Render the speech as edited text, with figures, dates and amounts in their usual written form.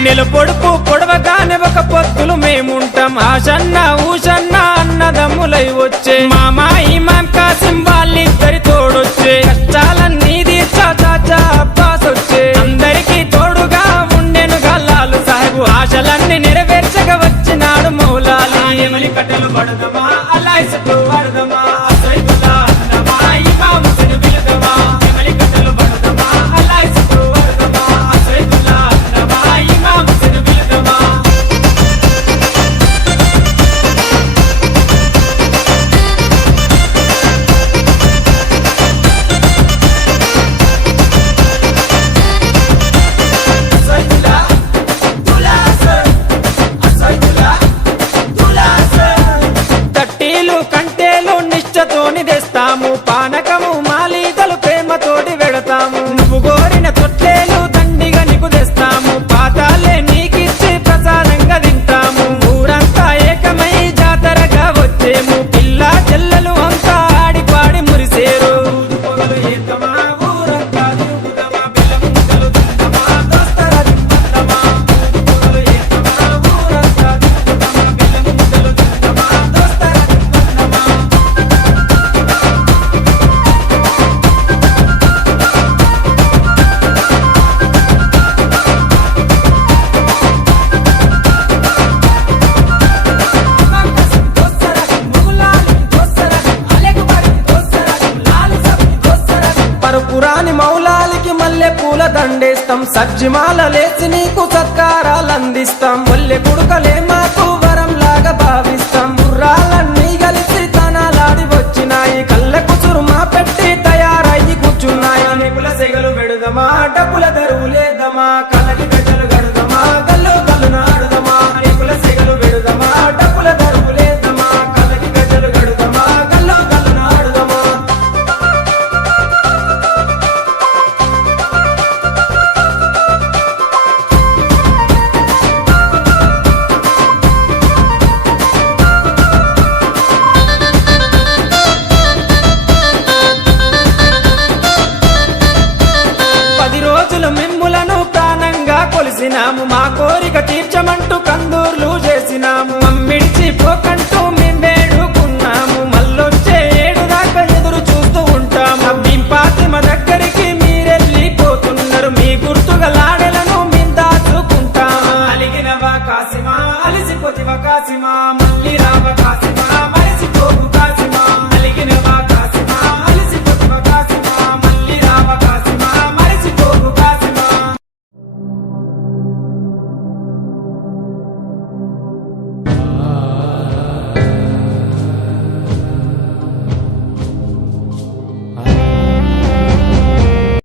పొడుపు పొడవగానే ఒక పొత్తులు మేముంటాం ఆషన్న ఊషన్న అన్నదమ్ములై వచ్చే మామా ఇమాం కాసిం వాళ్ళిద్దరి తోడొచ్చే కష్టాలన్నీ తీర్చా చాచా అబ్బాస్ వచ్చే అందరికీ తోడుగా ఉండెనుగా లాలు సాహెబు ఆశలన్నీ నెరవేర్చక వచ్చినాడు మౌలాలి ఎమలి కట్టెలు పడదమా అల్లాయిసకు పడదమా అసైతుల్లా అన్నమా ఇమాం హుస్సేన్ పిలుదమా ఎమలి కట్టెలు పడదమా అల్లాయిసకు పడదమా అసైతుల్లా అన్నమా ఇమాం హుస్సేన్ పిలుదమా తట్టీలు కంటేలు నిశ్చతోని తెస్తాము పానకము మాలీతలు ప్రేమతోటి వెడతాము నువ్వు కోరిన తొట్టేలు దండిగా నీకు తెస్తాము పాతాలే నీకిచ్చి ప్రసాదంగా తింటాము ఊరంతా ఏకమై జాతరగా వచ్చేము పిల్ల చెల్లెలు అంతా ఆడి పాడి మురిసేరు పొగలు ఏతమా ఊరంతా తిరుగుదమా బెల్లం ముద్దలు తిందమా దోస్తరా తిందమా పొగలు ఏతమా ఊరంతా తిరుగుదమా బెల్లం ముద్దలు తిందమా దోస్తరా తిందమా పరుపురాని మౌలాలికి మల్లె పూల దండేస్తాం సజ్జిమాల లేచి నీకు సత్కారాలు అందిస్తాం మల్లె కుడుకలే మాకు వరం లాగా భావిస్తాం గుర్రాలన్నీ కలిసి తనాలాడి వచ్చినాయి కళ్ళ కుసురు మా పెట్టి తయారయ్యి కూర్చున్నాయి నెకుల సెగలు పెడుదమా డబ్బుల దరువు లేదమా కళ్ళకి గడ్డలు గడుదమా గల్లు గల్లు నాడుదమా నెకుల సెగలు పెడుదమా డబ్బుల దరువు లేదమా కళ్ళకి గడ్డలు గడుదమా గల్లు గల్లు నాడుదమా మిమ్ములను ప్రాణంగా కొలిసినాము మా కోరిక